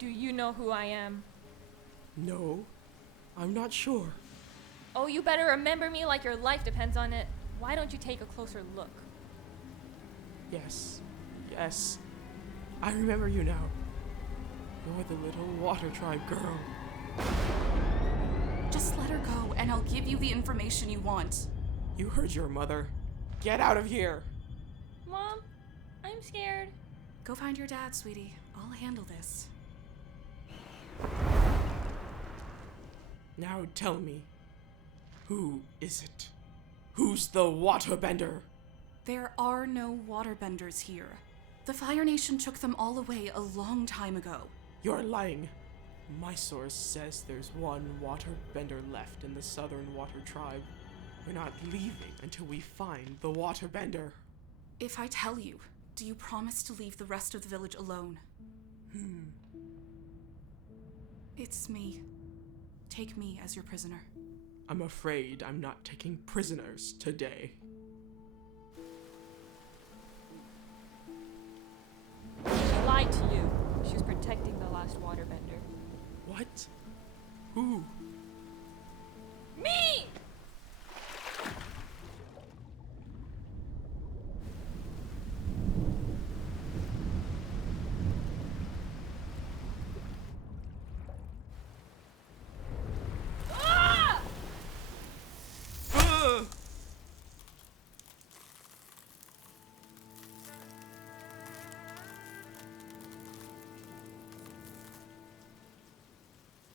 Do you know who I am? No, I'm not sure. Oh, you better remember me like your life depends on it. Why don't you take a closer look? Yes, yes. I remember you now. You're the little water tribe girl. Just let her go, and I'll give you the information you want. You heard your mother. Get out of here! Mom, I'm scared. Go find your dad, sweetie. I'll handle this. Now tell me, who is it? Who's the waterbender? There are no waterbenders here. The Fire Nation took them all away a long time ago. You're lying. My source says there's one waterbender left in the Southern Water Tribe. We're not leaving until we find the waterbender. If I tell you, do you promise to leave the rest of the village alone? It's me. Take me as your prisoner. I'm afraid I'm not taking prisoners today. She lied to you. She was protecting the last waterbender. What? Who?